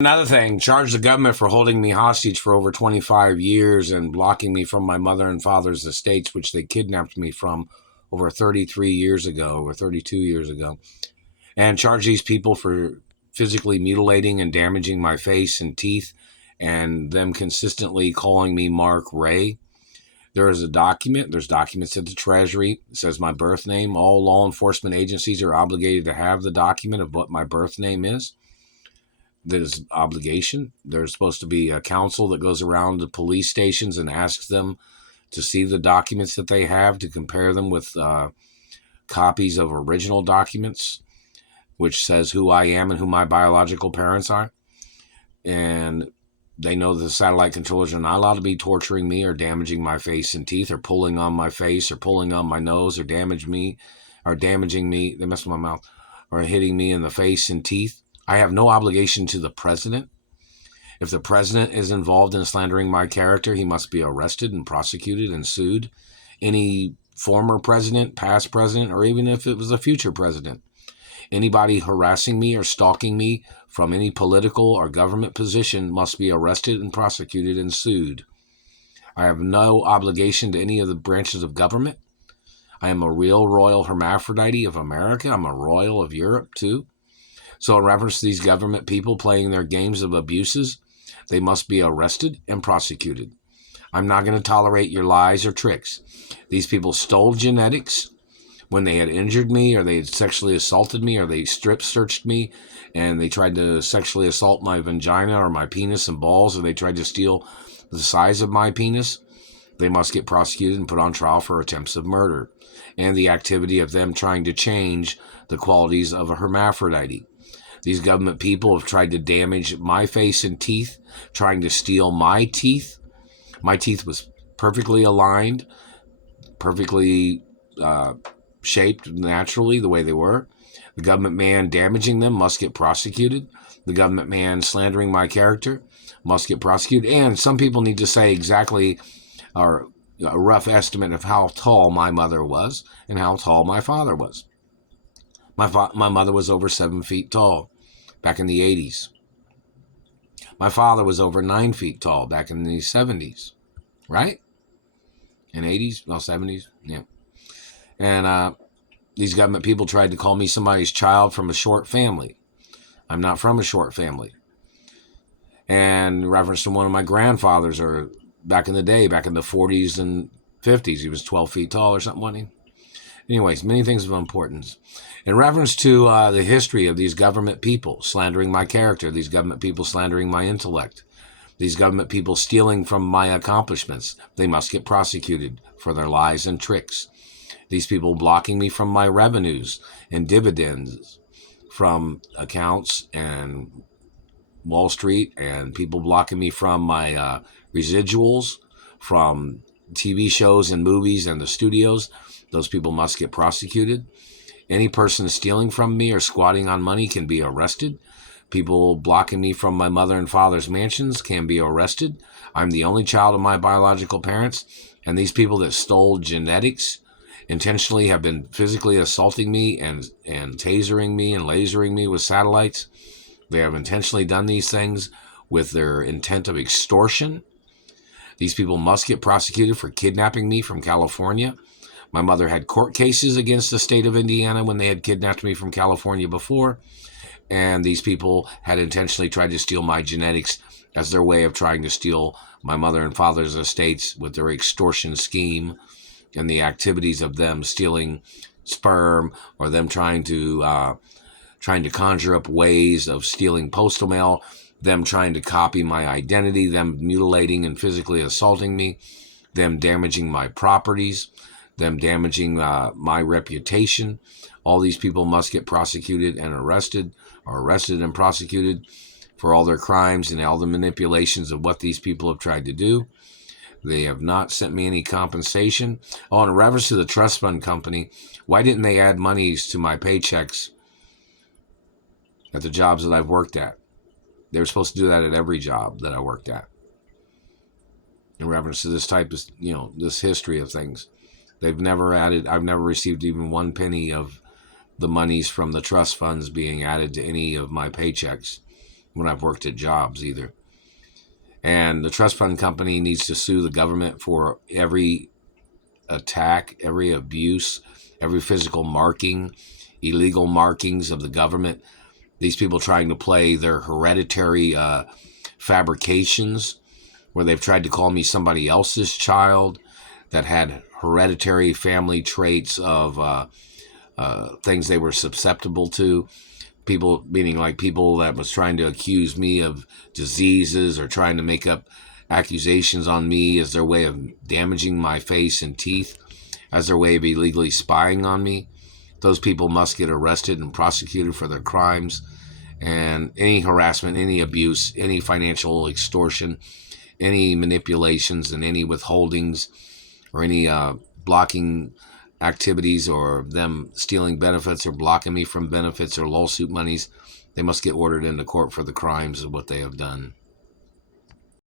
Another thing, charge the government for holding me hostage for over 25 years and blocking me from my mother and father's estates, which they kidnapped me from over 33 years ago, or 32 years ago. And charge these people for physically mutilating and damaging my face and teeth, and them consistently calling me Mark Ray. There's documents at the Treasury. It says my birth name. All law enforcement agencies are obligated to have the document of what my birth name is. There's obligation. There's supposed to be a council that goes around to police stations and asks them to see the documents that they have, to compare them with copies of original documents, which says who I am and who my biological parents are. And they know the satellite controllers are not allowed to be torturing me or damaging my face and teeth, or pulling on my face or pulling on my nose, or damaging me. They messed with my mouth, or hitting me in the face and teeth. I have no obligation to the president. If the president is involved in slandering my character, he must be arrested and prosecuted and sued. Any former president, past president, or even if it was a future president. Anybody harassing me or stalking me from any political or government position must be arrested and prosecuted and sued. I have no obligation to any of the branches of government. I am a real royal hermaphrodite of America. I'm a royal of Europe, too. So in reference to these government people playing their games of abuses, they must be arrested and prosecuted. I'm not going to tolerate your lies or tricks. These people stole genetics when they had injured me, or they had sexually assaulted me, or they strip searched me, and they tried to sexually assault my vagina or my penis and balls, or they tried to steal the size of my penis. They must get prosecuted and put on trial for attempts of murder and the activity of them trying to change the qualities of a hermaphrodite. These government people have tried to damage my face and teeth, trying to steal my teeth. My teeth was perfectly aligned, perfectly shaped naturally the way they were. The government man damaging them must get prosecuted. The government man slandering my character must get prosecuted. And some people need to say exactly, or a rough estimate of how tall my mother was and how tall my father was. My mother was over 7 feet tall back in the 80s. My father was over 9 feet tall back in the 70s, right? In 80s, well, 70s, yeah. And these government people tried to call me somebody's child from a short family. I'm not from a short family. And in reference to one of my grandfathers, or back in the day, back in the 40s and 50s, he was 12 feet tall or something, wasn't he? Anyways, many things of importance. In reference to the history of these government people slandering my character, these government people slandering my intellect, these government people stealing from my accomplishments, they must get prosecuted for their lies and tricks. These people blocking me from my revenues and dividends from accounts and Wall Street, and people blocking me from my residuals from TV shows and movies and the studios. Those people must get prosecuted. Any person stealing from me or squatting on money can be arrested. People blocking me from my mother and father's mansions can be arrested. I'm the only child of my biological parents, and these people that stole genetics intentionally have been physically assaulting me and tasering me and lasering me with satellites. They have intentionally done these things with their intent of extortion. These people must get prosecuted for kidnapping me from California. My mother had court cases against the state of Indiana when they had kidnapped me from California before, and these people had intentionally tried to steal my genetics as their way of trying to steal my mother and father's estates with their extortion scheme and the activities of them stealing sperm, or them trying to conjure up ways of stealing postal mail, them trying to copy my identity, them mutilating and physically assaulting me, them damaging my properties, them damaging my reputation. All these people must get prosecuted and arrested, or arrested and prosecuted for all their crimes and all the manipulations of what these people have tried to do. They have not sent me any compensation. Oh, and in reference to the trust fund company, why didn't they add monies to my paychecks at the jobs that I've worked at? They were supposed to do that at every job that I worked at. In reference to this type of, this history of things. I've never received even 1 penny of the monies from the trust funds being added to any of my paychecks when I've worked at jobs either. And the trust fund company needs to sue the government for every attack, every abuse, every physical marking, illegal markings of the government. These people trying to play their hereditary fabrications, where they've tried to call me somebody else's child that had hereditary family traits of things they were susceptible to. People, meaning like people that was trying to accuse me of diseases or trying to make up accusations on me as their way of damaging my face and teeth, as their way of illegally spying on me. Those people must get arrested and prosecuted for their crimes. And any harassment, any abuse, any financial extortion, any manipulations and any withholdings or any blocking activities or them stealing benefits or blocking me from benefits or lawsuit monies, they must get ordered into court for the crimes of what they have done.